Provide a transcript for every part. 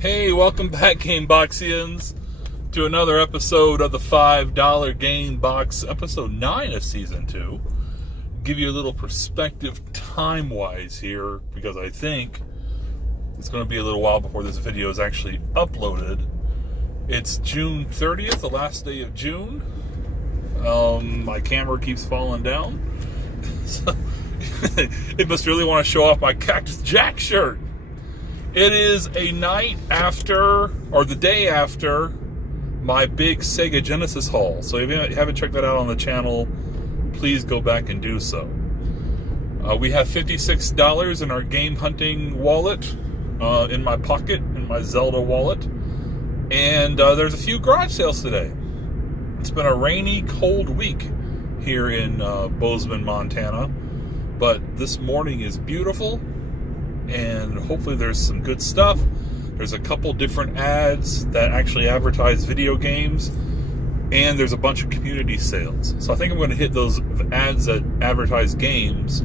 Hey, welcome back, Gameboxians, to another episode of the $5 Game Box, episode 9 of season 2. Give you a little perspective time-wise here, because I think it's going to be a little while before this video is actually uploaded. It's June 30th, the last day of June. My camera keeps falling down. So, it must really want to show off my Cactus Jack shirt. It is a night after, or the day after, my big Sega Genesis haul. So if you haven't checked that out on the channel, please go back and do so. We have $56 in our game hunting wallet, in my pocket, in my Zelda wallet. And there's a few garage sales today. It's been a rainy, cold week here in Bozeman, Montana. But this morning is beautiful. And hopefully there's some good stuff. There's a couple different ads that actually advertise video games, and there's a bunch of community sales. So I think I'm going to hit those ads that advertise games,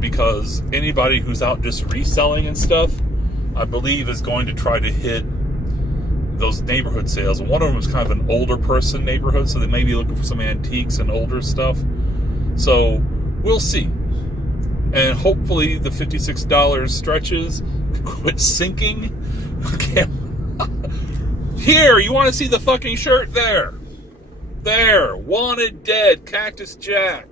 because anybody who's out just reselling and stuff, I believe, is going to try to hit those neighborhood sales. And one of them is kind of an older person neighborhood, so they may be looking for some antiques and older stuff. So we'll see. And hopefully the $56 stretches, quit sinking. Okay. Here, you want to see the fucking shirt? There. Wanted dead, Cactus Jack.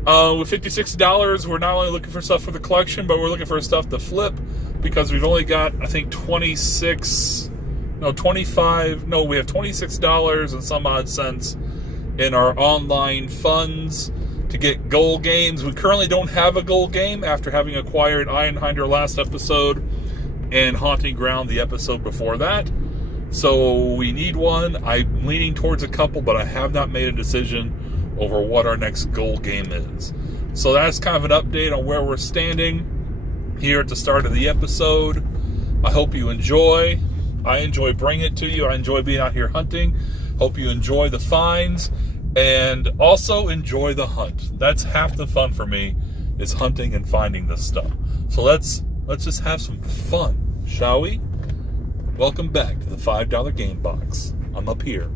With $56, we're not only looking for stuff for the collection, but we're looking for stuff to flip, because we've only got, I think, we have $26 and some odd cents in our online funds to get gold games. We currently don't have a gold game after having acquired Ironhinder last episode and Haunting Ground the episode before that. So we need one. I'm leaning towards a couple, but I have not made a decision over what our next gold game is. So that's kind of an update on where we're standing here at the start of the episode. I hope you enjoy. I enjoy bringing it to you. I enjoy being out here hunting. Hope you enjoy the finds. And also enjoy the hunt. That's half the fun for me, is hunting and finding this stuff. So let's just have some fun, shall we? Welcome back to the $5 Game Box. I'm up here.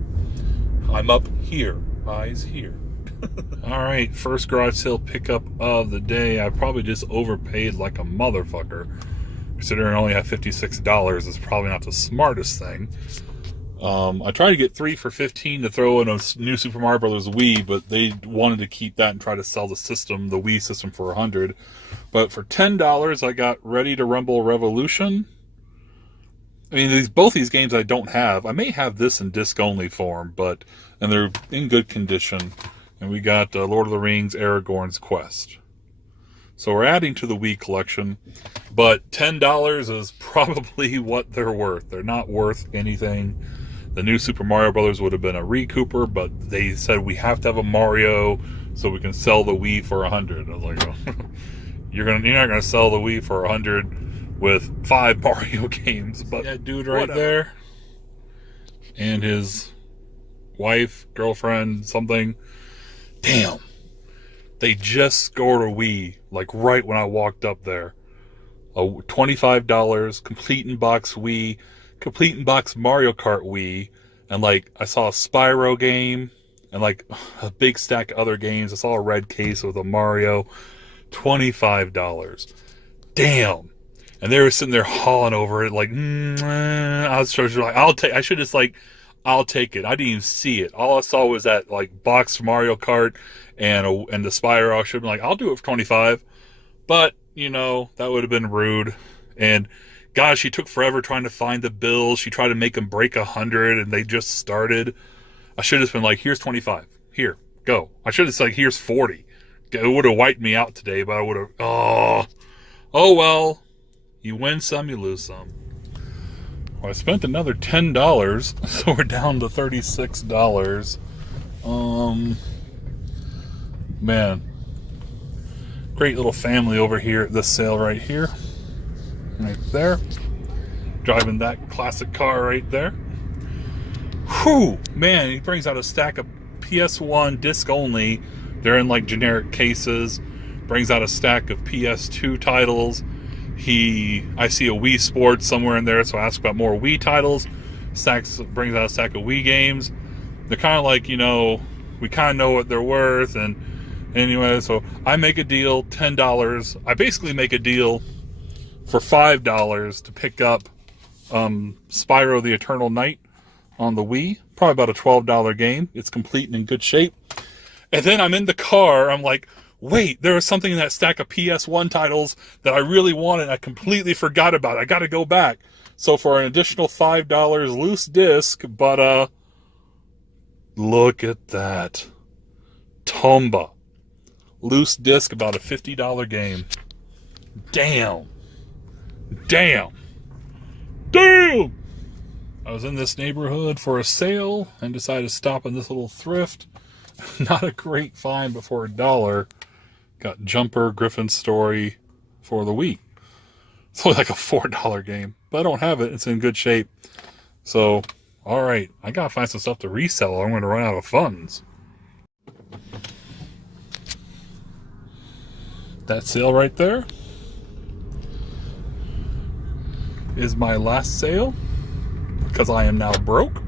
Eyes here. Alright, first garage sale pickup of the day. I probably just overpaid like a motherfucker. Considering I only have $56, it's probably not the smartest thing. I tried to get 3 for $15 to throw in a new Super Mario Bros. Wii, but they wanted to keep that and try to sell the system, the Wii system, for $100. But for $10, I got Ready to Rumble Revolution. I mean, both these games I don't have. I may have this in disc-only form, and they're in good condition. And we got Lord of the Rings, Aragorn's Quest. So we're adding to the Wii collection, but $10 is probably what they're worth. They're not worth anything. The new Super Mario Bros. Would have been a recouper, but they said we have to have a Mario so we can sell the Wii for $100. I was like, oh, you're not gonna sell the Wii for $100 with 5 Mario games. But that dude right there, and his wife, girlfriend, something. Damn, they just scored a Wii like right when I walked up there. A $25 complete in box Wii. Complete in box Mario Kart Wii, and like I saw a Spyro game and like a big stack of other games. I saw a red case with a Mario. $25. Damn. And they were sitting there hawing over it like, I was like, I'll take it. I didn't even see it. All I saw was that like box Mario Kart and the Spyro. I should have been like, I'll do it for $25. But, that would have been rude. And gosh, she took forever trying to find the bills. She tried to make them break 100, and they just started. I should have been like, here's 25. Here, go. I should have said, like, here's 40. It would have wiped me out today, but I would have, oh well. You win some, you lose some. Well, I spent another $10, so we're down to $36. Man. Great little family over here at this sale right here. Right there. Driving that classic car right there. Whew, man, he brings out a stack of PS1 disc only. They're in like generic cases. Brings out a stack of PS2 titles. I see a Wii Sports somewhere in there, so I ask about more Wii titles. Brings out a stack of Wii games. They're kind of like, we kind of know what they're worth. And anyway, so I make a deal, $10. I basically make a deal for $5 to pick up Spyro the Eternal Night on the Wii. Probably about a $12 game. It's complete and in good shape. And then I'm in the car. I'm like, wait, there was something in that stack of PS1 titles that I really wanted. I completely forgot about. I got to go back. So for an additional $5 loose disc, but look at that. Tomba. Loose disc, about a $50 game. Damn. I was in this neighborhood for a sale and decided to stop in this little thrift. Not a great find, but for $1, got Jumper Griffin's Story for the Wii. It's only like a $4 game, but I don't have it. It's in good shape. So, all right, I gotta find some stuff to resell or I'm going to run out of funds. That sale right there is my last sale because I am now broke.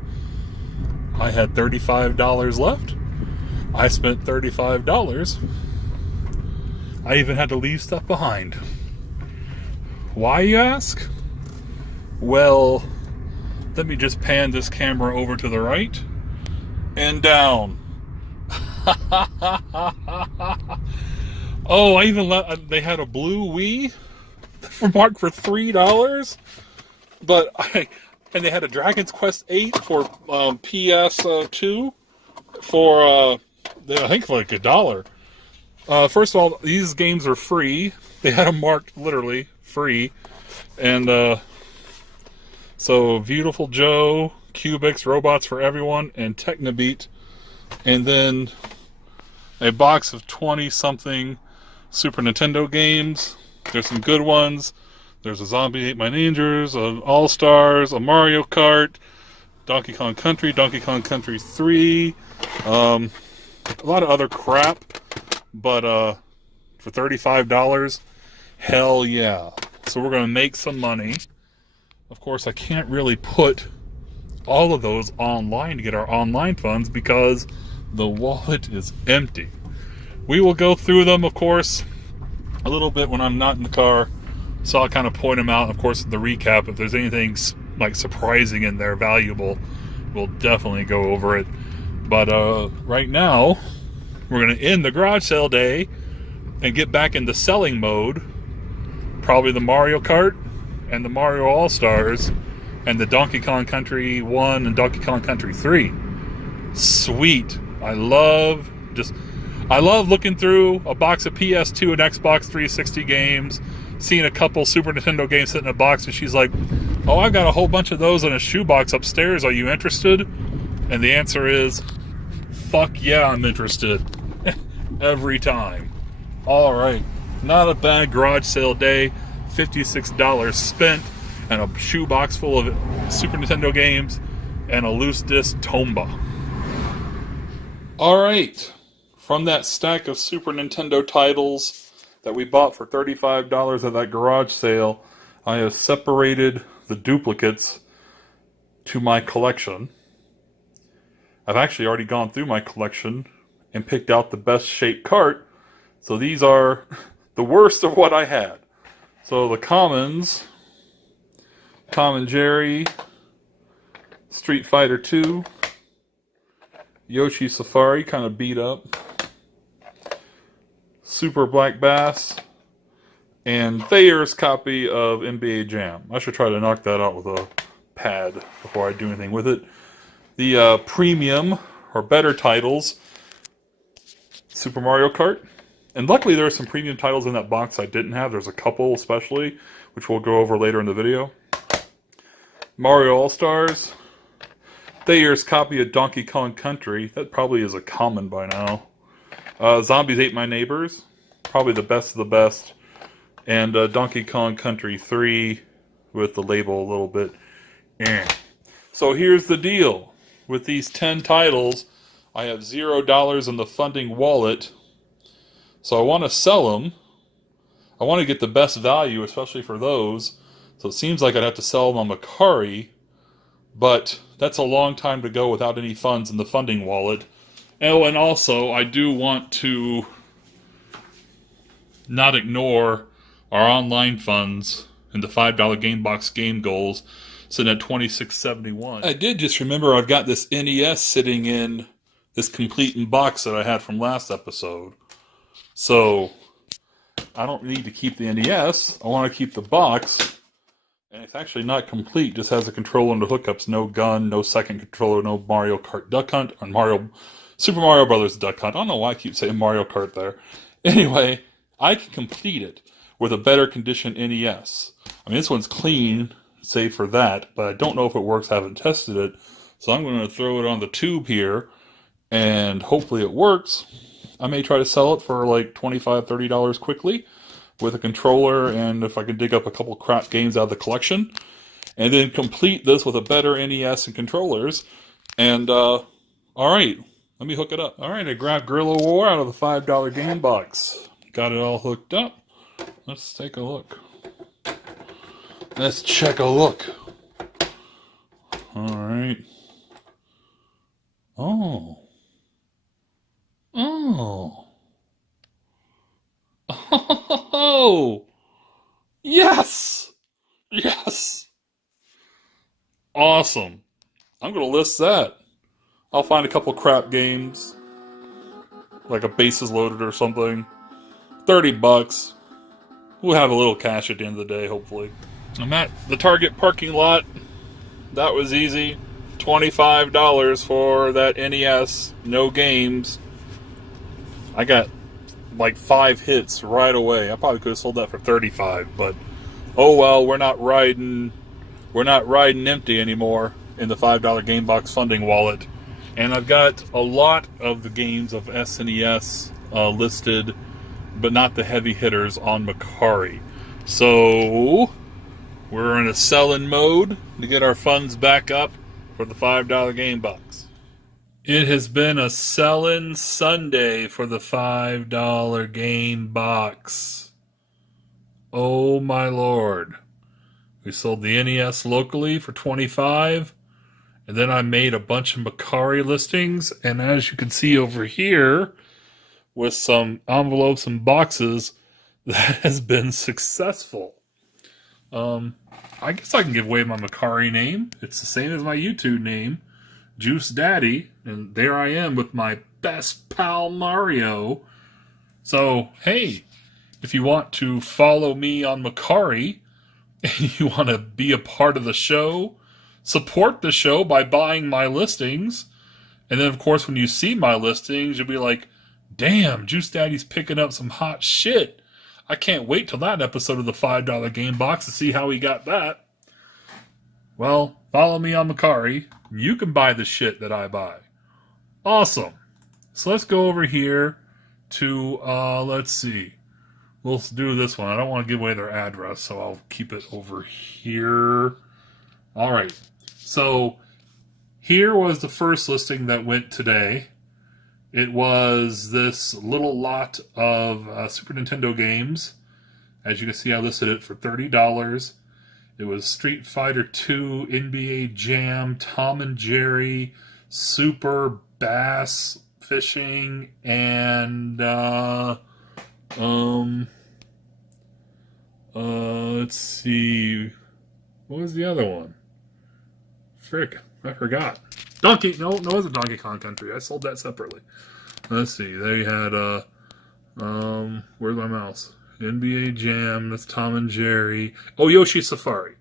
I had $35 left. I spent $35. I even had to leave stuff behind. Why, you ask? Well, let me just pan this camera over to the right and down. Oh, I even they had a blue Wii marked for $3, and they had a Dragon's Quest 8 for PS2 for I think for like $1. First of all, these games are free. They had them marked literally free, and so Beautiful Joe, Cubics, Robots for Everyone, and Technobeat, and then a box of 20-something Super Nintendo games. There's some good ones. There's a Zombie Ate My Ninjas, an All-Stars, a Mario Kart, Donkey Kong Country, Donkey Kong Country 3, a lot of other crap, but for $35, hell yeah. So we're going to make some money. Of course, I can't really put all of those online to get our online funds because the wallet is empty. We will go through them, of course, a little bit when I'm not in the car. So I'll kind of point them out. Of course, the recap, if there's anything like surprising in there, valuable, we'll definitely go over it. But right now, we're going to end the garage sale day and get back into selling mode. Probably the Mario Kart and the Mario All-Stars and the Donkey Kong Country 1 and Donkey Kong Country 3. Sweet. I love looking through a box of PS2 and Xbox 360 games, seeing a couple Super Nintendo games sitting in a box, and she's like, oh, I've got a whole bunch of those in a shoebox upstairs. Are you interested? And the answer is, fuck yeah, I'm interested. Every time. All right. Not a bad garage sale day. $56 spent, and a shoebox full of Super Nintendo games, and a loose disc Tomba. All right. From that stack of Super Nintendo titles that we bought for $35 at that garage sale, I have separated the duplicates to my collection. I've actually already gone through my collection and picked out the best shaped cart. So these are the worst of what I had. So the commons, Tom and Jerry, Street Fighter 2, Yoshi Safari, kind of beat up, Super Black Bass, and Thayer's copy of NBA Jam. I should try to knock that out with a pad before I do anything with it. The premium, or better titles, Super Mario Kart. And luckily there are some premium titles in that box I didn't have. There's a couple especially, which we'll go over later in the video. Mario All-Stars. Thayer's copy of Donkey Kong Country. That probably is a common by now. Zombies Ate My Neighbors. Probably the best of the best. And Donkey Kong Country 3 with the label a little bit. So here's the deal. With these 10 titles, I have $0 in the funding wallet. So I want to sell them. I want to get the best value, especially for those. So it seems like I'd have to sell them on Macari, but that's a long time to go without any funds in the funding wallet. Oh, and also, I do want to not ignore our online funds and the $5 Gamebox game goals sitting at $26.71. I did just remember I've got this NES sitting in this complete in box that I had from last episode. So I don't need to keep the NES. I want to keep the box. And it's actually not complete. Just has a controller and the hookups. No gun, no second controller, no Mario Kart Duck Hunt, or Super Mario Brothers Duck Hunt. I don't know why I keep saying Mario Kart there. Anyway, I can complete it with a better condition NES. I mean, this one's clean, save for that, but I don't know if it works. I haven't tested it. So I'm going to throw it on the tube here, and hopefully it works. I may try to sell it for like $25, $30 quickly with a controller, and if I can dig up a couple crap games out of the collection, and then complete this with a better NES and controllers. And, alright, let me hook it up. Alright, I grabbed Guerrilla War out of the $5 game box. Got it all hooked up. Let's take a look. Let's check a look. Alright. Oh. Oh. Oh. Yes. Yes. Awesome. I'm going to list that. I'll find a couple crap games. Like a Bases Loaded or something. $30. We'll have a little cash at the end of the day, hopefully. I'm at the Target parking lot. That was easy. $25 for that NES. No games. I got like 5 hits right away. I probably could have sold that for $35, but oh well, we're not riding empty anymore in the $5 game box funding wallet. And I've got a lot of the games of SNES listed, but not the heavy hitters on Macari. So we're in a selling mode to get our funds back up for the $5 game box. It has been a selling Sunday for the $5 game box. Oh my lord. We sold the NES locally for $25, and then I made a bunch of Macari listings, and as you can see over here, with some envelopes and boxes, that has been successful. I guess I can give away my Macari name. It's the same as my YouTube name, Juice Daddy, and there I am with my best pal Mario. So, hey, if you want to follow me on Macari, and you want to be a part of the show, support the show by buying my listings, and then of course when you see my listings, you'll be like, damn, Juice Daddy's picking up some hot shit. I can't wait till that episode of the $5 game box to see how he got that. Well, follow me on Macari. You can buy the shit that I buy. Awesome. So let's go over here to, let's see. We'll do this one. I don't want to give away their address, so I'll keep it over here. All right. So here was the first listing that went today. It was this little lot of Super Nintendo games. As you can see, I listed it for $30. It was Street Fighter 2, NBA Jam, Tom and Jerry, Super Bass Fishing, and let's see, what was the other one? Frick, I forgot. No, it wasn't Donkey Kong Country. I sold that separately. Let's see, they had where's my mouse? NBA Jam, that's Tom and Jerry. Oh, Yoshi Safari.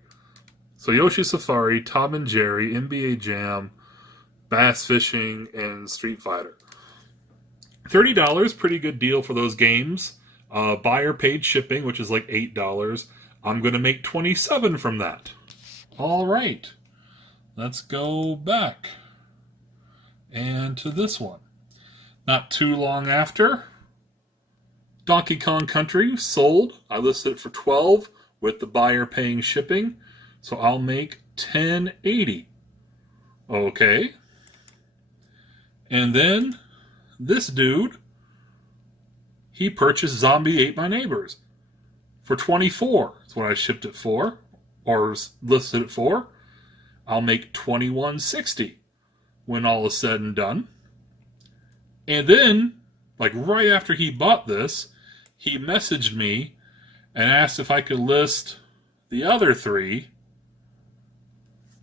So Yoshi Safari, Tom and Jerry, NBA Jam, Bass Fishing, and Street Fighter. $30, pretty good deal for those games. Buyer paid shipping, which is like $8. I'm going to make $27 from that. All right. Let's go back. And to this one. Not too long after, Donkey Kong Country sold. I listed it for $12 with the buyer paying shipping. So I'll make $10.80. Okay. And then this dude, he purchased Zombie Ate My Neighbors. for 24. That's what I shipped it for, or listed it for. I'll make $21.60 when all is said and done. And then, like right after he bought this, he messaged me and asked if I could list the other three,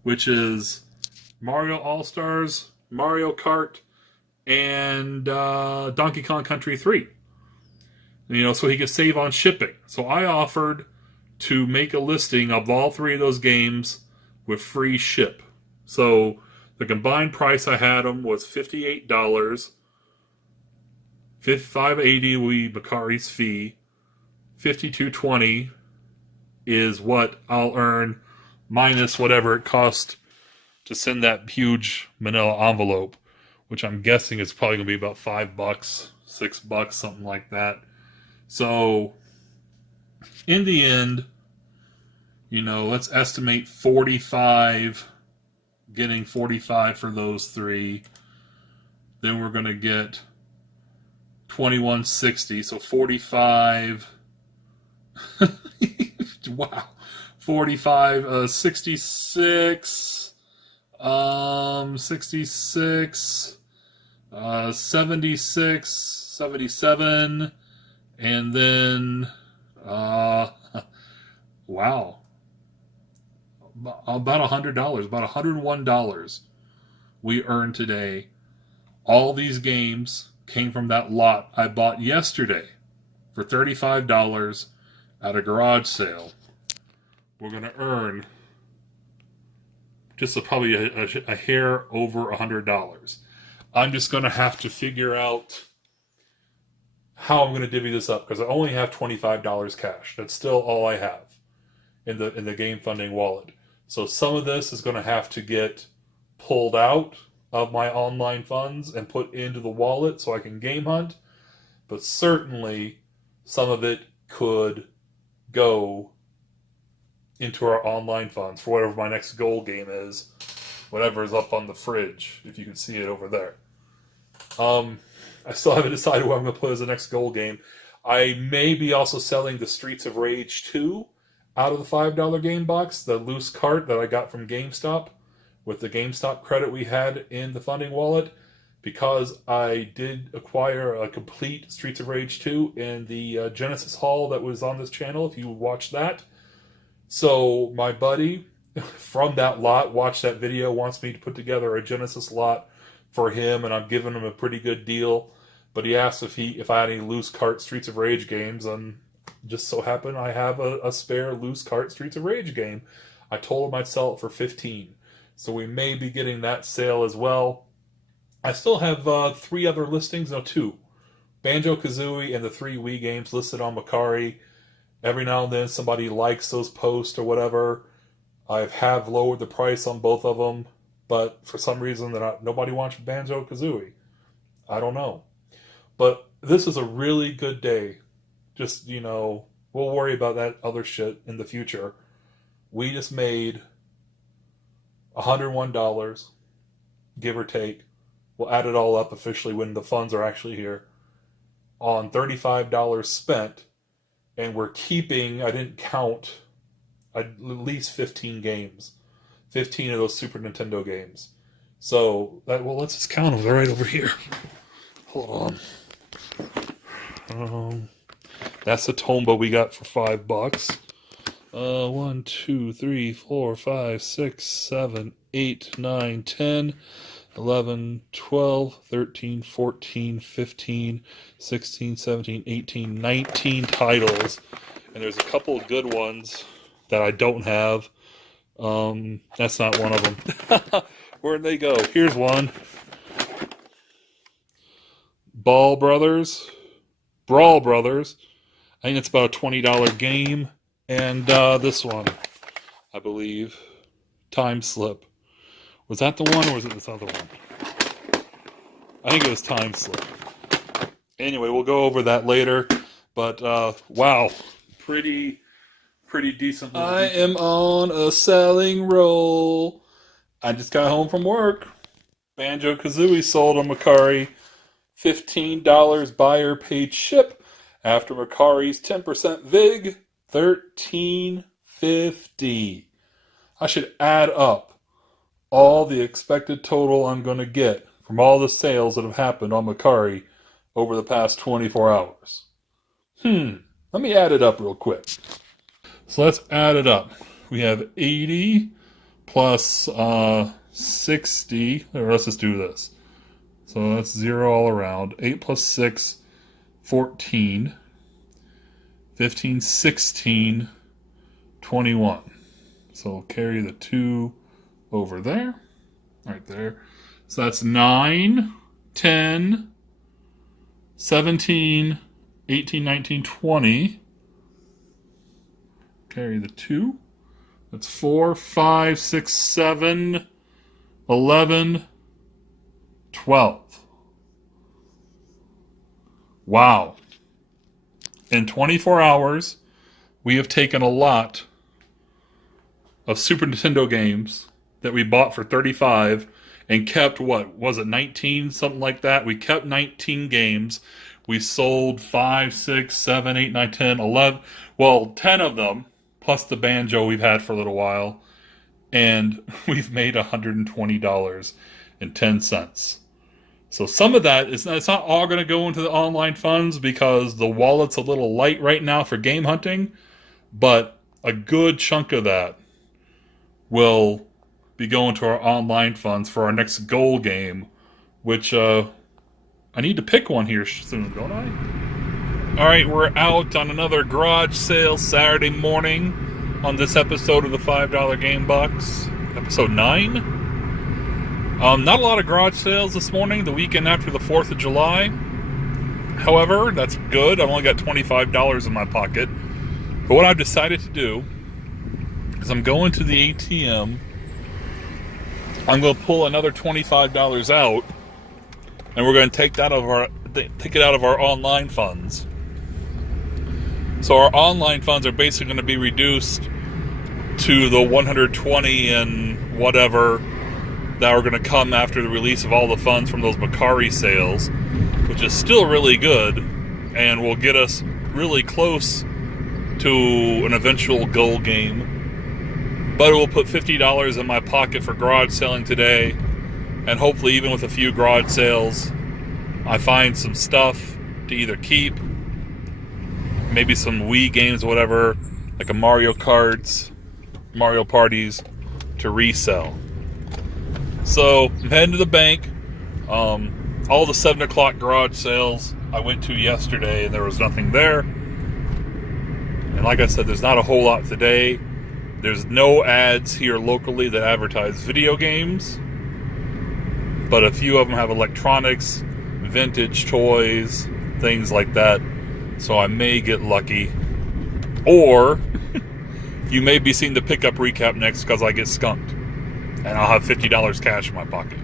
which is Mario All-Stars, Mario Kart, and Donkey Kong Country 3. So he could save on shipping. So I offered to make a listing of all three of those games with free ship. So the combined price I had them was $58. $5.80 will be Macari's fee. $52.20 is what I'll earn minus whatever it cost to send that huge manila envelope, which I'm guessing is probably going to be about $5, $6, something like that. So in the end, let's estimate 45, getting 45 for those three. Then we're going to get $21.60, so 45. Wow. 45, 66, 66, 76, 77, and then, wow, about $100, about $101 we earned today. All these games came from that lot I bought yesterday for $35 at a garage sale. We're going to earn just probably a hair over $100. I'm just going to have to figure out how I'm going to divvy this up because I only have $25 cash. That's still all I have in the game funding wallet. So some of this is going to have to get pulled out of my online funds and put into the wallet so I can game hunt. But certainly some of it could go into our online funds for whatever my next goal game is, whatever is up on the fridge, if you can see it over there. I still haven't decided what I'm going to put as the next goal game. I may be also selling the Streets of Rage 2 out of the $5 game box, the loose cart that I got from GameStop with the GameStop credit we had in the funding wallet, because I did acquire a complete Streets of Rage 2 in the Genesis haul that was on this channel, if you watched that. So my buddy from that lot watched that video, wants me to put together a Genesis lot for him, and I'm giving him a pretty good deal. But he asked if I had any loose cart Streets of Rage games, and just so happened I have a spare loose cart Streets of Rage game. I told him I'd sell it for $15. So we may be getting that sale as well. I still have 3 other listings, no 2. Banjo-Kazooie and the 3 Wii games listed on Macari. Every now and then somebody likes those posts or whatever. I have lowered the price on both of them, but for some reason nobody wants Banjo-Kazooie. I don't know. But this is a really good day. Just, we'll worry about that other shit in the future. We just made $101, give or take. We'll add it all up officially when the funds are actually here. On $35 spent. And we're keeping, I didn't count, at least 15 games. 15 of those Super Nintendo games. So, let's just count them. They're right over here. Hold on. That's the Tomba we got for $5. 1, 2, 3, 4, 5, 6, 7, 8, 9, 10, 11, 12, 13, 14, 15, 16, 17, 18, 19 titles. And there's a couple of good ones that I don't have. That's not one of them. Where'd they go? Here's one. Brawl Brothers. I think it's about a $20 game. And this one, I believe. Time Slip. Was that the one, or was it this other one? I think it was Time Slip. Anyway, we'll go over that later. But, wow. Pretty decent. I am on a selling roll. I just got home from work. Banjo-Kazooie sold on Macari. $15 buyer paid ship after Macari's 10% VIG $13.50. I should add up all the expected total I'm going to get from all the sales that have happened on Mercari over the past 24 hours. Let me add it up real quick. So let's add it up. We have 80 plus 60. Or let's just do this. So that's 0 all around. 8 plus 6, 14. 15, 16, 21. So we'll carry the 2 over there. Right there. So that's 9, 10, 17, 18, 19, 20. Carry the 2. That's 4, 5, 6, 7, 11, 12. Wow. In 24 hours, we have taken a lot of Super Nintendo games that we bought for $35 and kept, what was it, 19, something like that? We kept 19 games. We sold 5, 6, 7, 8, 9, 10, 11. Well, 10 of them, plus the banjo we've had for a little while. And we've made $120.10. So some of that, it's not all going to go into the online funds because the wallet's a little light right now for game hunting. But a good chunk of that will be going to our online funds for our next goal game, which I need to pick one here soon, don't I? All right, we're out on another garage sale Saturday morning on this episode of the $5 Game Box, episode 9. Not a lot of garage sales this morning, the weekend after the 4th of July. However, that's good. I've only got $25 in my pocket. But what I've decided to do is I'm going to the ATM. I'm going to pull another $25 out, and we're going to take it out of our online funds. So our online funds are basically going to be reduced to the 120 and whatever that are going to come after the release of all the funds from those Mercari sales, which is still really good and will get us really close to an eventual goal game. But it will put $50 in my pocket for garage selling today, and hopefully even with a few garage sales, I find some stuff to either keep, maybe some Wii games or whatever, like a Mario Karts, Mario Parties, to resell. So I'm heading to the bank. All the 7 o'clock garage sales I went to yesterday, and there was nothing there. And like I said, there's not a whole lot today. There's no ads here locally that advertise video games, but a few of them have electronics, vintage toys, things like that. So I may get lucky. Or you may be seeing the pickup recap next because I get skunked. And I'll have $50 cash in my pocket.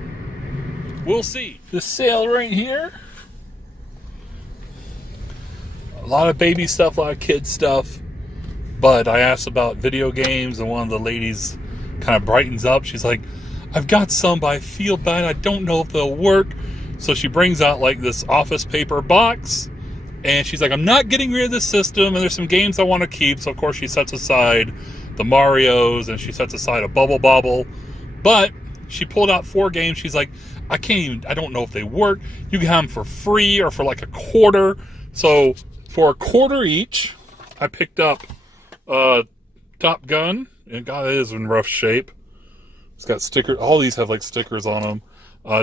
We'll see. The sale right here. A lot of baby stuff, a lot of kid stuff. But I asked about video games, and one of the ladies kind of brightens up. She's like, I've got some, but I feel bad. I don't know if they'll work. So she brings out like this office paper box. And she's like, I'm not getting rid of this system, and there's some games I want to keep. So, of course, she sets aside the Marios, and she sets aside a Bubble Bobble. But she pulled out 4 games. She's like, I don't know if they work. You can have them for free or for like a quarter. So for a quarter each, I picked up Top Gun. And God, it is in rough shape. It's got stickers. All these have like stickers on them.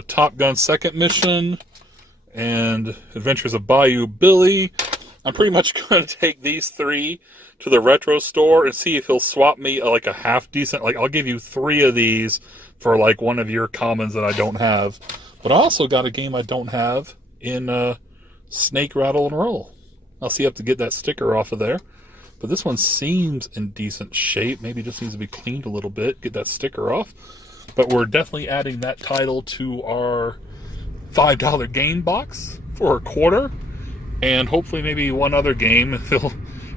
Top Gun Second Mission and Adventures of Bayou Billy. I'm pretty much going to take these 3 to the retro store and see if he'll swap me like a half decent, like I'll give you 3 of these for like one of your commons that I don't have. But I also got a game I don't have in Snake, Rattle, and Roll. I'll see if I have to get that sticker off of there. But this one seems in decent shape. Maybe it just needs to be cleaned a little bit, get that sticker off. But we're definitely adding that title to our $5 game box for a quarter. And hopefully maybe one other game.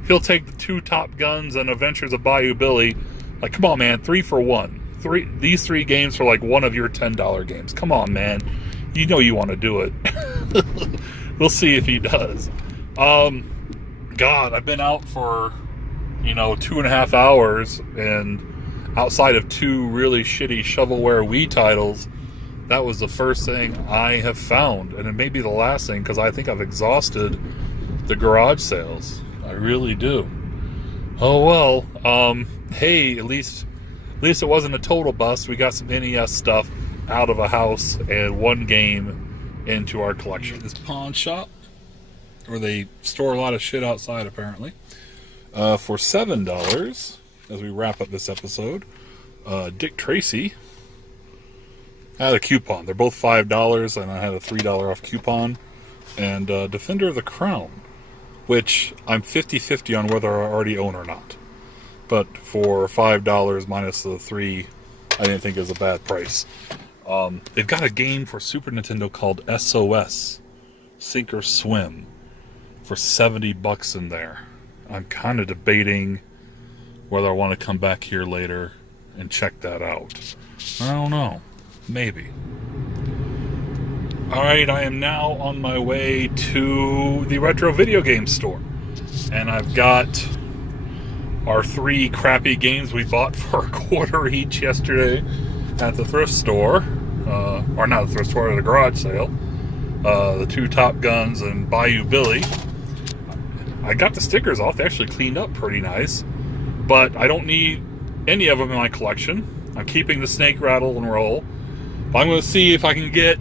He'll take the 2 Top Guns and Adventures of Bayou Billy. Like, come on, man, 3 for 1. These 3 games for like one of your $10 games. Come on, man. You know you want to do it. We'll see if he does. God, I've been out for you know, 2.5 hours, and outside of 2 really shitty shovelware Wii titles, that was the first thing I have found, and it may be the last thing, because I think I've exhausted the garage sales. I really do. Oh well. Hey, at least it wasn't a total bust. We got some NES stuff out of a house and 1 game into our collection. This pawn shop, where they store a lot of shit outside, apparently, for $7. As we wrap up this episode, Dick Tracy. I had a coupon. They're both $5, and I had a $3 off coupon. And Defender of the Crown, which I'm 50-50 on whether I already own or not. But for $5 minus the $3, I didn't think it was a bad price. They've got a game for Super Nintendo called SOS, Sink or Swim, for $70 in there. I'm kind of debating whether I want to come back here later and check that out. I don't know. Maybe. Alright, I am now on my way to the retro video game store. And I've got our 3 crappy games we bought for $0.25 each yesterday at the thrift store. Or not the thrift store, at the garage sale. The 2 Top Guns and Bayou Billy. I got the stickers off. They actually cleaned up pretty nice. But I don't need any of them in my collection. I'm keeping the Snake Rattle and Roll. But I'm going to see if I can get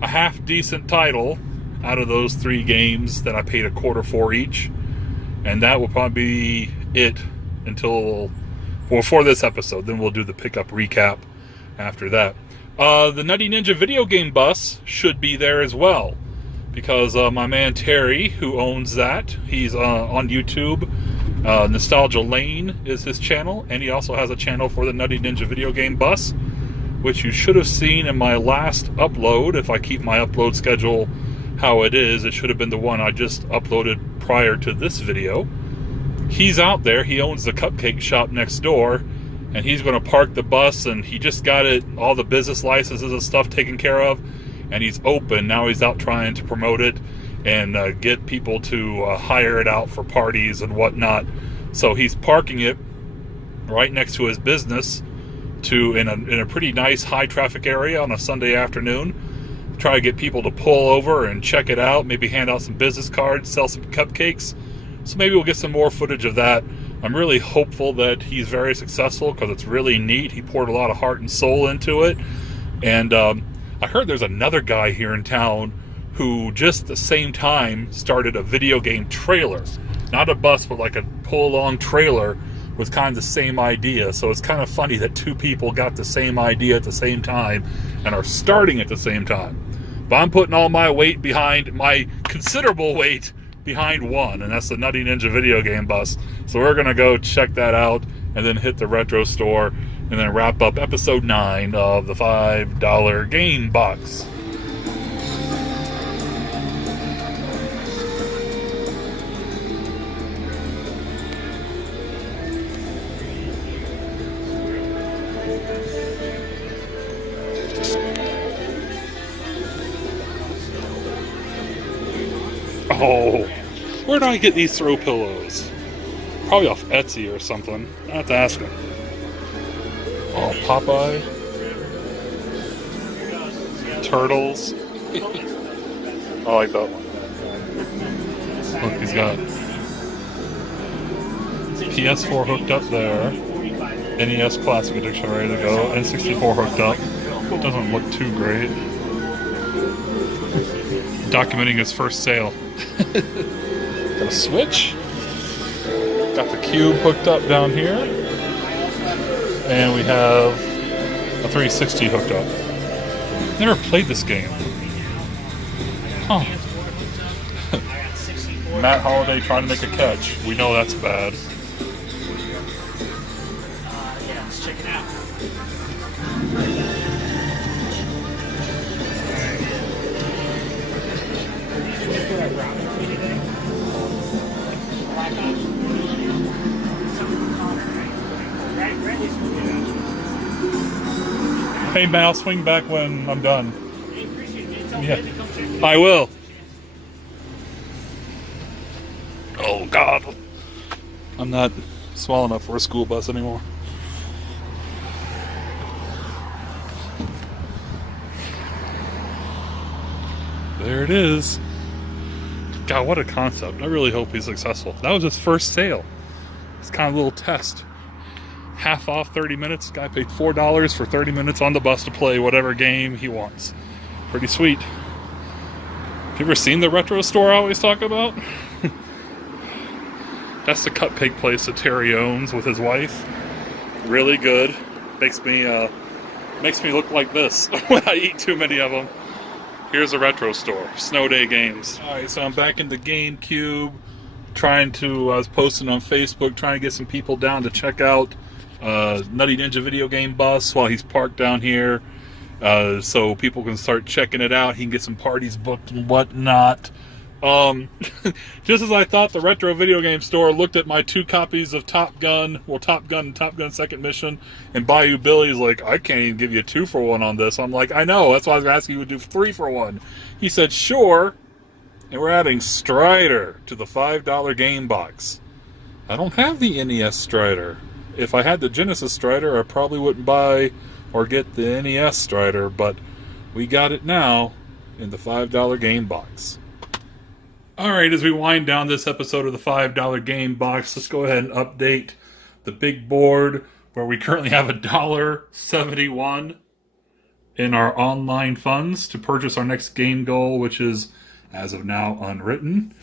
a half-decent title out of those 3 games that I paid $0.25 for each. And that will probably be it until, well, for this episode. Then we'll do the pickup recap after that. The Nutty Ninja video game bus should be there as well, because my man Terry, who owns that, he's on YouTube. Nostalgia Lane is his channel, and he also has a channel for the Nutty Ninja video game bus, which you should have seen in my last upload. If I keep my upload schedule how it is, it should have been the one I just uploaded prior to this video. He's out there. He owns the cupcake shop next door, and he's going to park the bus, and he just got it, all the business licenses and stuff taken care of, and he's open. Now he's out trying to promote it and get people to hire it out for parties and whatnot. So he's parking it right next to his business in a pretty nice high traffic area on a Sunday afternoon. Try to get people to pull over and check it out, maybe hand out some business cards, sell some cupcakes. So maybe we'll get some more footage of that. I'm really hopeful that he's very successful, because it's really neat. He poured a lot of heart and soul into it. And I heard there's another guy here in town who just at the same time started a video game trailer. Not a bus, but like a pull-along trailer with kind of the same idea. So it's kind of funny that 2 people got the same idea at the same time and are starting at the same time. But I'm putting all my weight behind, my considerable weight behind one, and that's the Nutty Ninja video game bus. So we're going to go check that out and then hit the retro store and then wrap up episode 9 of the $5 game box. Oh, where did I get these throw pillows? Probably off Etsy or something. I have to ask him. Oh, Popeye. Turtles. I like that one. Look, he's got PS4 hooked up there. NES Classic Edition ready to go. N64 hooked up. Doesn't look too great. Documenting his first sale. Got a Switch. Got the Cube hooked up down here. And we have a 360 hooked up. Never played this game. Huh. Matt Holliday trying to make a catch. We know that's bad. Yeah, let's check it out. Hey, Matt, I'll swing back when I'm done. Yeah, I will. Oh, God. I'm not Small enough for a school bus anymore. There it is. God, what a concept. I really hope he's successful. That was his first sale. It's kind of a little test. Half off 30 minutes. Guy paid $4 for 30 minutes on the bus to play whatever game he wants. Pretty sweet. Have you ever seen the retro store I always talk about? That's the cupcake place that Terry owns with his wife. Really good. Makes me look like this when I eat too many of them. Here's a retro store. Snow Day Games. Alright, so I'm back in the GameCube. I was posting on Facebook, trying to get some people down to check out Nutty Ninja Video Game Bus while he's parked down here. So people can start checking it out. He can get some parties booked and whatnot. Just as I thought, the retro video game store looked at my 2 copies of Top Gun and Top Gun Second Mission, and Bayou Billy's like, I can't even give you a 2-for-1 on this. I'm like, I know, that's why I was asking you to do 3-for-1. He said, sure, and we're adding Strider to the $5 game box. I don't have the NES Strider. If I had the Genesis Strider, I probably wouldn't buy or get the NES Strider, but we got it now in the $5 game box. Alright, as we wind down this episode of the $5 game box, let's go ahead and update the big board where we currently have $1.71 in our online funds to purchase our next game goal, which is, as of now, unwritten.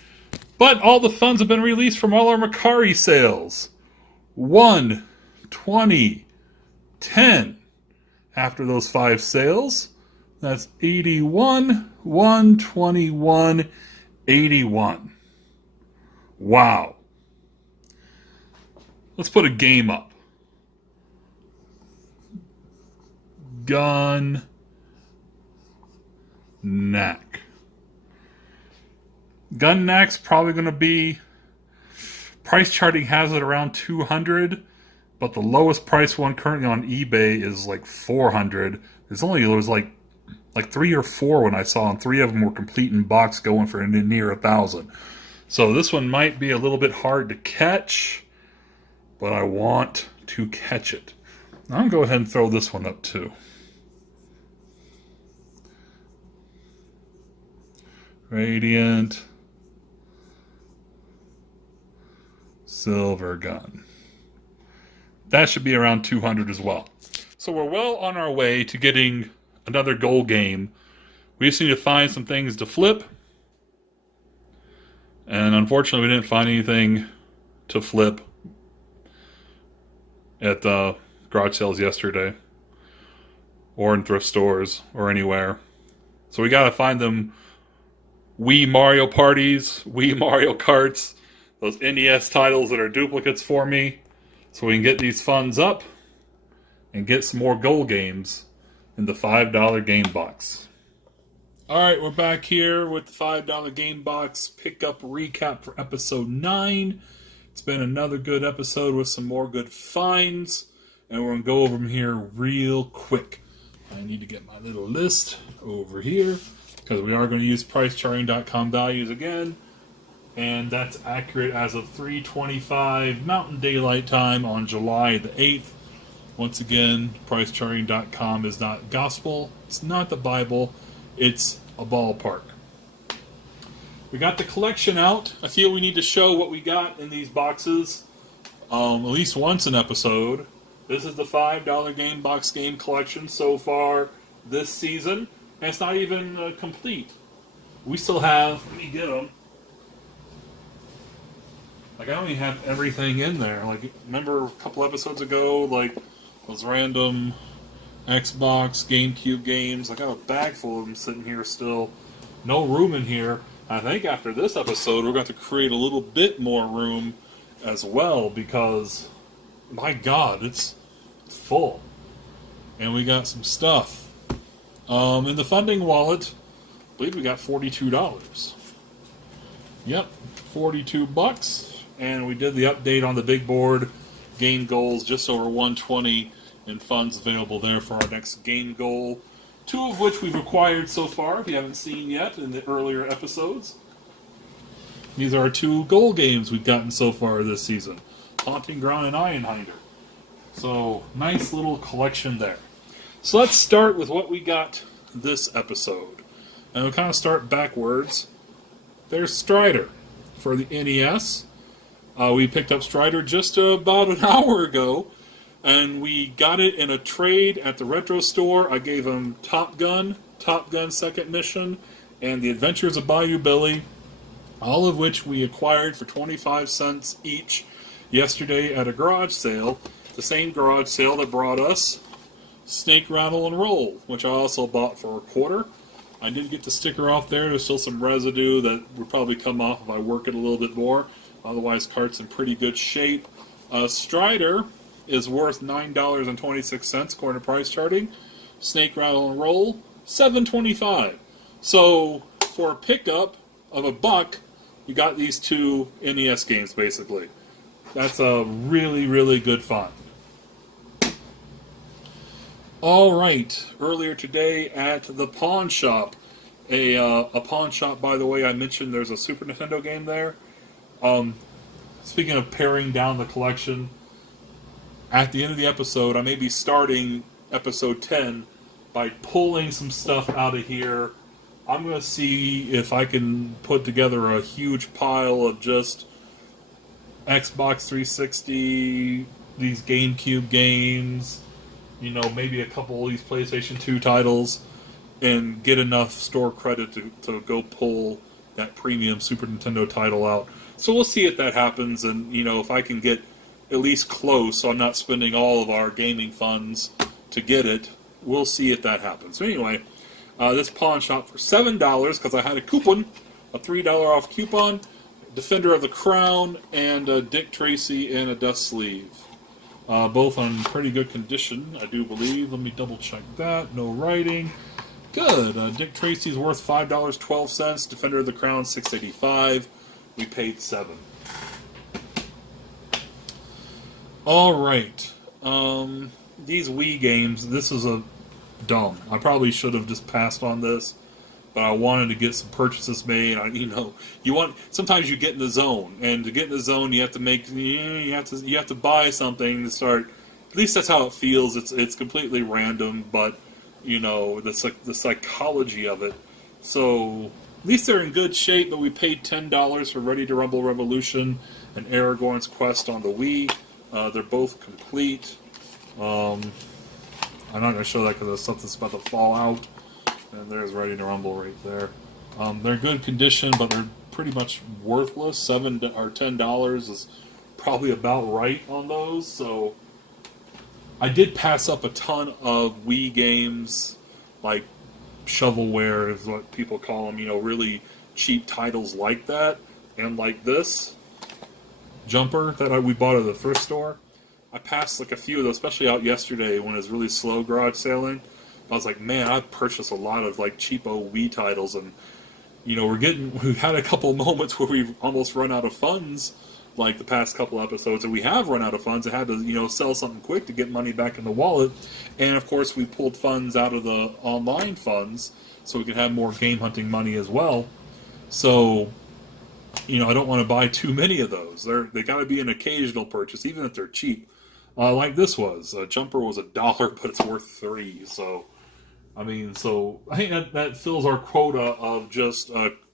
But all the funds have been released from all our Macari sales. 1, 20, 10. After those 5 sales, that's 81, 121, 81. Wow. Let's put a game up. Gun Knack. Gun Knack's probably going to be, price charting has it around 200, but the lowest price one currently on eBay is like 400. There was like 3 or 4 when I saw them. 3 of them were complete in box, going for near 1,000. So this one might be a little bit hard to catch, but I want to catch it. I'm going to go ahead and throw this one up too. Radiant Silver Gun. That should be around 200 as well. So we're well on our way to getting another goal game. We just need to find some things to flip. And unfortunately, we didn't find anything to flip at the garage sales yesterday, or in thrift stores, or anywhere. So we got to find them Wii Mario Parties, Wii Mario Karts, those NES titles that are duplicates for me, so we can get these funds up and get some more goal games in the $5 game box. Alright, we're back here with the $5 game box pickup recap for episode 9. It's been another good episode with some more good finds, and we're going to go over them here real quick. I need to get my little list over here, because we are going to use pricecharting.com values again, and that's accurate as of 3:25 Mountain Daylight Time on July the 8th. Once again, pricecharting.com is not gospel, it's not the Bible, it's a ballpark. We got the collection out. I feel we need to show what we got in these boxes at least once an episode. This is the $5 game box game collection so far this season, and it's not even complete. We still have, let me get them. Like, I don't even have everything in there. Like, remember a couple episodes ago, like, those random Xbox, GameCube games? I got a bag full of them sitting here still. No room in here. I think after this episode, we're going to have to create a little bit more room as well, because, my God, it's full. And we got some stuff. In the funding wallet, I believe we got $42. Yep, $42. And we did the update on the big board. Game goals just over 120, and funds available there for our next game goal. 2 of which we've acquired so far, if you haven't seen yet in the earlier episodes. These are our 2 goal games we've gotten so far this season. Haunting Ground and Ironhinder. So, nice little collection there. So let's start with what we got this episode. And we'll kind of start backwards. There's Strider for the NES. We picked up Strider just about an hour ago. And we got it in a trade at the Retro Store. I gave him Top Gun Second Mission, and The Adventures of Bayou Billy, all of which we acquired for 25 cents each yesterday at a garage sale. The same garage sale that brought us Snake, Rattle, and Roll, which I also bought for $0.25. I did get the sticker off there. There's still some residue that would probably come off if I work it a little bit more. Otherwise, cart's in pretty good shape. Strider is worth $9.26 according to price charting. Snake, Rattle, and Roll, $7.25. So for a pickup of $1, you got these two NES games basically. That's a really, really good find. All right, earlier today at the pawn shop, a pawn shop, by the way, I mentioned there's a Super Nintendo game there. Speaking of paring down the collection, at the end of the episode, I may be starting episode 10 by pulling some stuff out of here. I'm going to see if I can put together a huge pile of just Xbox 360, these GameCube games, maybe a couple of these PlayStation 2 titles, and get enough store credit to go pull that premium Super Nintendo title out. So we'll see if that happens, and if I can get at least close, so I'm not spending all of our gaming funds to get it. We'll see if that happens. So anyway, this pawn shop for $7, because I had a coupon, a $3 off coupon, Defender of the Crown, and Dick Tracy in a dust sleeve. Both on pretty good condition, I do believe. Let me double check that. No writing. Good. Dick Tracy's worth $5.12. Defender of the Crown, $6.85. We paid $7. All right. These Wii games. This is a dumb. I probably should have just passed on this, but I wanted to get some purchases made. Sometimes you get in the zone, and to get in the zone, you have to you have to buy something to start. At least that's how it feels. It's completely random, but the psychology of it. So at least they're in good shape. But we paid $10 for Ready to Rumble Revolution and Aragorn's Quest on the Wii. They're both complete. I'm not going to show that because something's about to fall out. And there's Ready to Rumble right there. They're good condition, but they're pretty much worthless. $7 or $10 is probably about right on those. So I did pass up a ton of Wii games, like shovelware is what people call them. Really cheap titles like that, and like this Jumper that we bought at the thrift store. I passed like a few of those, especially out yesterday when it was really slow garage sailing. I was like, man, I've purchased a lot of like cheapo Wii titles, and we've had a couple moments where we've almost run out of funds, like the past couple episodes, and we have run out of funds and had to sell something quick to get money back in the wallet. And of course, we pulled funds out of the online funds so we could have more game hunting money as well. So I don't want to buy too many of those. They got to be an occasional purchase, even if they're cheap. Like this was. Jumper was $1, but it's worth $3. So, I think that fills our quota of just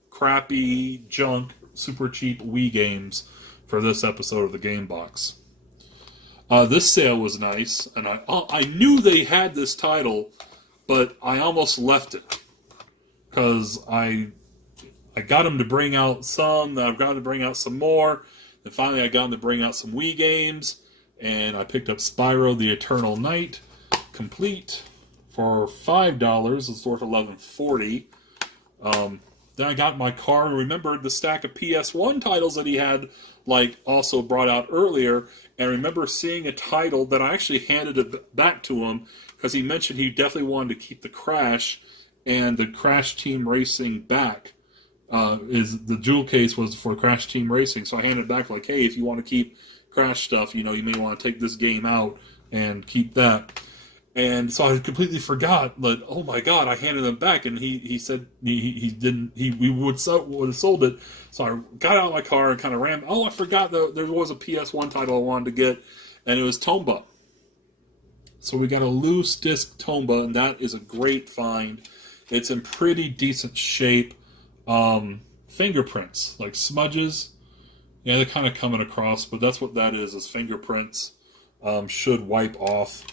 crappy, junk, super cheap Wii games for this episode of the Game Box. This sale was nice, and I knew they had this title, but I almost left it because I got them to bring out some, then I've got to bring out some more, and finally I got them to bring out some Wii games, and I picked up Spyro the Eternal Night, complete, for $5. It's worth $11.40. Then I got in my car and remembered the stack of PS1 titles that he had, also brought out earlier, and I remember seeing a title that I actually handed it back to him, because he mentioned he definitely wanted to keep the Crash and the Crash Team Racing back. Is the jewel case was for Crash Team Racing, so I handed it back like, hey, if you want to keep Crash stuff, you may want to take this game out and keep that. And so I completely forgot that, oh my God, I handed them back, and he said he didn't, we would have sold it. So I got out of my car and kind of ran. Oh, I forgot that there was a PS1 title I wanted to get, and it was Tomba. So we got a loose disc Tomba, and that is a great find. It's in pretty decent shape. Fingerprints, like smudges. Yeah, they're kind of coming across, but that's what that is fingerprints. Should wipe off.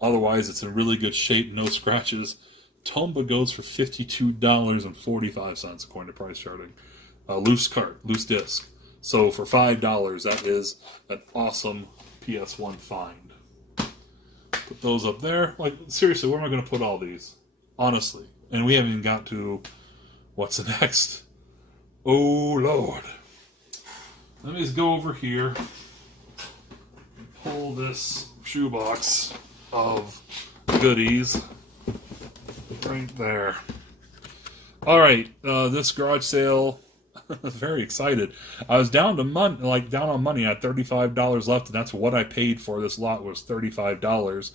Otherwise, it's in really good shape, no scratches. Tomba goes for $52.45 according to price charting. Loose disc. So for $5, that is an awesome PS1 find. Put those up there. Like, seriously, where am I going to put all these? Honestly. And we haven't even got to what's next. Oh, Lord. Let me just go over here and pull this shoebox of goodies right there. All right, this garage sale. Very excited. I was down on money. I had $35 left, and that's what I paid for this lot was $35.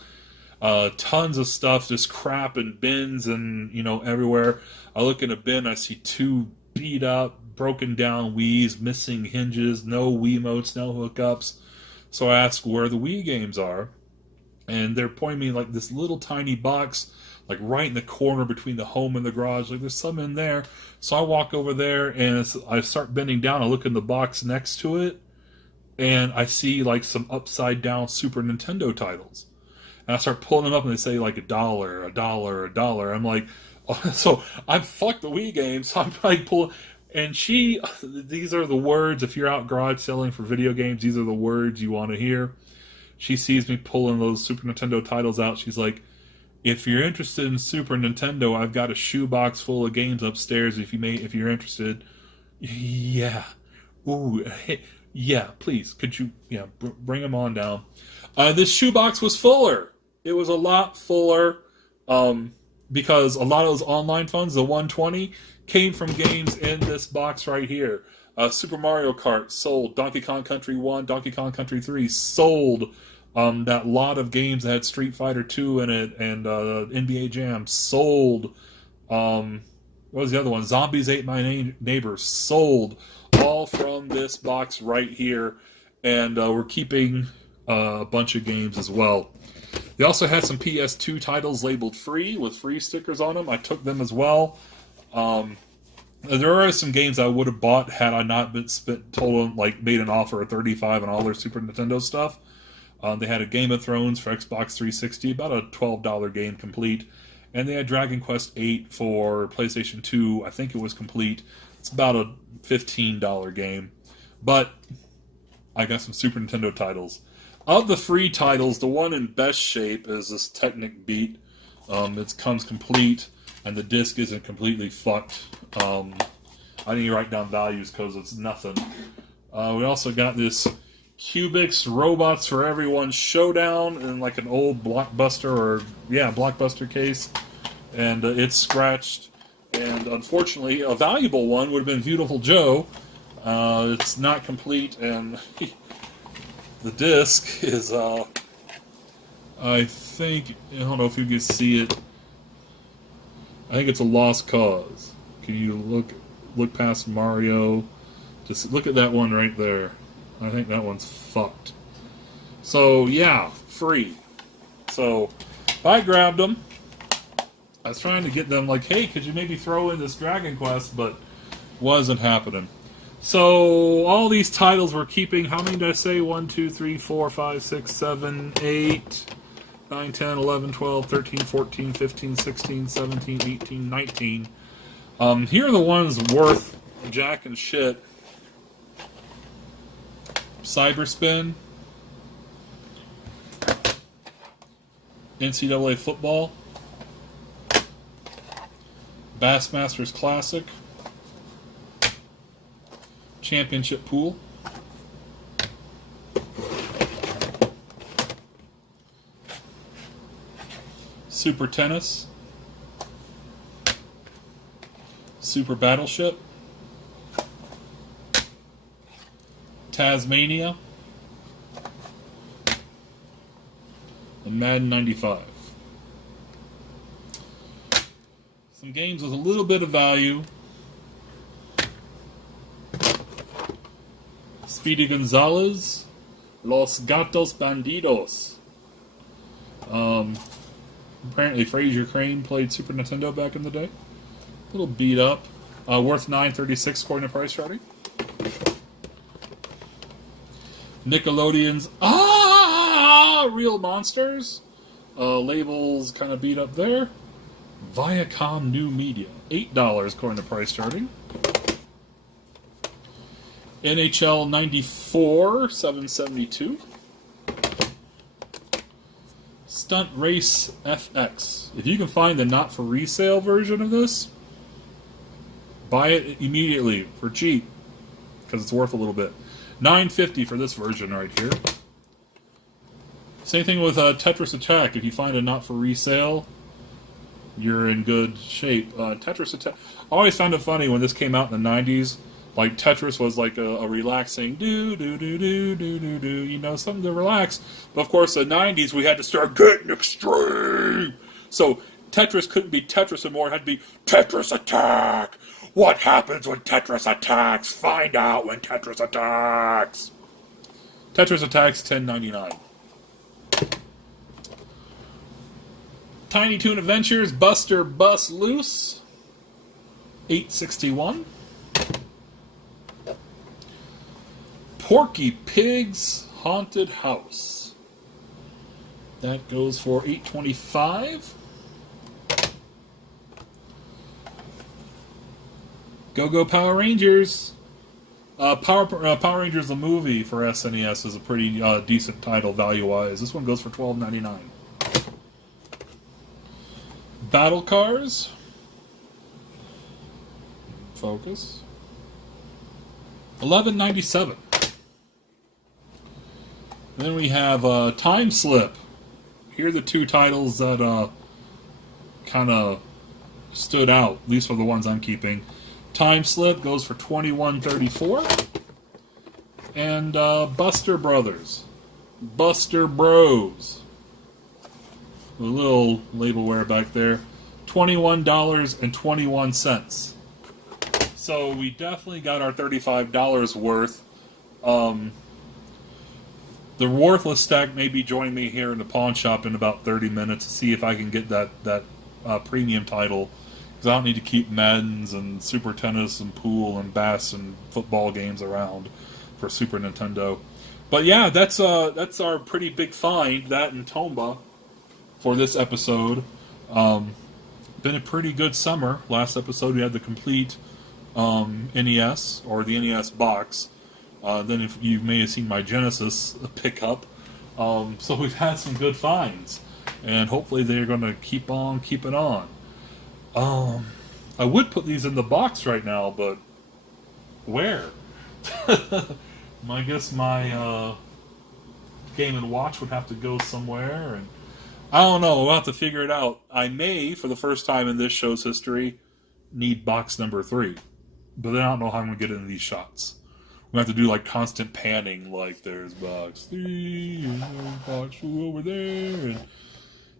Tons of stuff, just crap and bins and everywhere. I look in a bin, I see 2 beat up, broken down Wii's, missing hinges, no Wiimotes, no hookups. So I ask where the Wii games are. And they're pointing me like this little tiny box, like right in the corner between the home and the garage. Like there's some in there. So I walk over there and I start bending down. I look in the box next to it, and I see like some upside down Super Nintendo titles. And I start pulling them up, and they say like $1, $1, $1. I'm like, oh, so I'm fucked the Wii games. So I'm like pulling. And these are the words. If you're out garage selling for video games, these are the words you want to hear. She sees me pulling those Super Nintendo titles out. She's like, if you're interested in Super Nintendo, I've got a shoebox full of games upstairs if you're interested. Yeah. Ooh. Hey, yeah, please. Could you bring them on down. This shoebox was fuller. It was a lot fuller because a lot of those online funds, the 120, came from games in this box right here. Super Mario Kart sold. Donkey Kong Country 1, Donkey Kong Country 3 sold. That lot of games that had Street Fighter 2 in it and NBA Jam sold. What was the other one? Zombies Ate My Neighbor sold. All from this box right here. And we're keeping a bunch of games as well. They also had some PS2 titles labeled free with free stickers on them. I took them as well. There are some games I would have bought had I not been made an offer of $35 on all their Super Nintendo stuff. They had a Game of Thrones for Xbox 360, about a $12 game complete. And they had Dragon Quest VIII for PlayStation 2. I think it was complete. It's about a $15 game. But I got some Super Nintendo titles. Of the free titles, the one in best shape is this Technic Beat. It comes complete, and the disc isn't completely fucked. I didn't even write down values because it's nothing. We also got this Cubix Robots for Everyone Showdown in like an old Blockbuster case, and it's scratched. And unfortunately, a valuable one would have been Beautiful Joe. It's not complete, and the disc is, I don't know if you can see it. I think it's a lost cause. Can you look past Mario? Just look at that one right there. I think that one's fucked. So, yeah, free. So, I grabbed them. I was trying to get them like, hey, could you maybe throw in this Dragon Quest? But wasn't happening. So, all these titles we're keeping. How many did I say? 1, 2, 3, 4, 5, 6, 7, 8, 9, 10, 11, 12, 13, 14, 15, 16, 17, 18, 19. Here are the ones worth jack and shit. Cyberspin, NCAA football, Bassmasters Classic, Championship Pool, Super Tennis, Super Battleship, Tasmania, and Madden 95. Some games with a little bit of value. Speedy Gonzalez, Los Gatos Bandidos. Apparently Fraser Crane played Super Nintendo back in the day. A little beat up. Worth $9.36 according to price charting. Nickelodeon's Real Monsters. Labels kind of beat up there. Viacom New Media. $8 according to price charting. NHL 94, $7.72. Stunt Race FX. If you can find the not for resale version of this, buy it immediately for cheap because it's worth a little bit. $9.50 for this version right here. Same thing with Tetris Attack. If you find a not for resale, you're in good shape. Tetris Attack. I always found it funny when this came out in the 90s. Like Tetris was like a relaxing do do do do do do do, you know, something to relax. But of course, the 90s we had to start getting extreme. So Tetris couldn't be Tetris anymore. It had to be Tetris Attack. What happens when Tetris attacks? Find out when Tetris attacks. Tetris Attacks $10.99. Tiny Toon Adventures Buster Bust Loose $8.61. Porky Pig's Haunted House. That goes for $8.25. Go-Go Power Rangers. Power Rangers the movie for SNES is a pretty decent title value-wise. This one goes for $12.99. Battle Cars. Focus. $11.97. Then we have Time Slip. Here are the two titles that kind of stood out, at least for the ones I'm keeping. Time Slip goes for $21.34. And Buster Brothers. Buster Bros. A little labelware back there. $21.21. So we definitely got our $35 worth. The worthless stack may be joining me here in the pawn shop in about 30 minutes to see if I can get that premium title. Because I don't need to keep Maddens and Super Tennis and Pool and Bass and football games around for Super Nintendo. But yeah, that's our pretty big find, that and Tomba, for this episode. Been a pretty good summer. Last episode we had the complete NES, or the NES box. Then if you may have seen my Genesis pickup. So we've had some good finds. And hopefully they're going to keep on keeping on. I would put these in the box right now, but where? I guess my Game & Watch would have to go somewhere. And I don't know. We'll have to figure it out. I may, for the first time in this show's history, need box number 3. But then I don't know how I'm going to get into these shots. We have to do like constant panning, like there's box 3 and there's box 2 over there.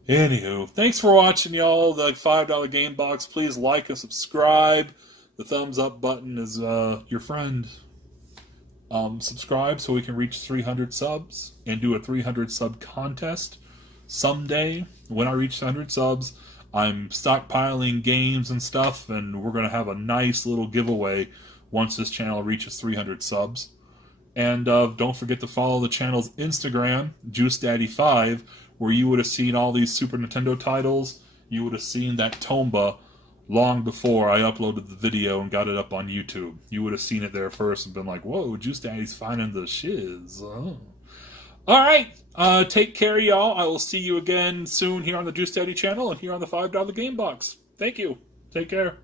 And anywho, thanks for watching, y'all. The $5 Game Box. Please like and subscribe. The thumbs up button is your friend. Subscribe so we can reach 300 subs and do a 300 sub contest someday. When I reach 100 subs, I'm stockpiling games and stuff, and we're going to have a nice little giveaway once this channel reaches 300 subs. And don't forget to follow the channel's Instagram, JuiceDaddy5, where you would have seen all these Super Nintendo titles. You would have seen that Tomba long before I uploaded the video and got it up on YouTube. You would have seen it there first and been like, whoa, Juice Daddy's finding the shiz. Oh. Alright, take care, y'all. I will see you again soon here on the Juice Daddy channel and here on the $5 Game Box. Thank you. Take care.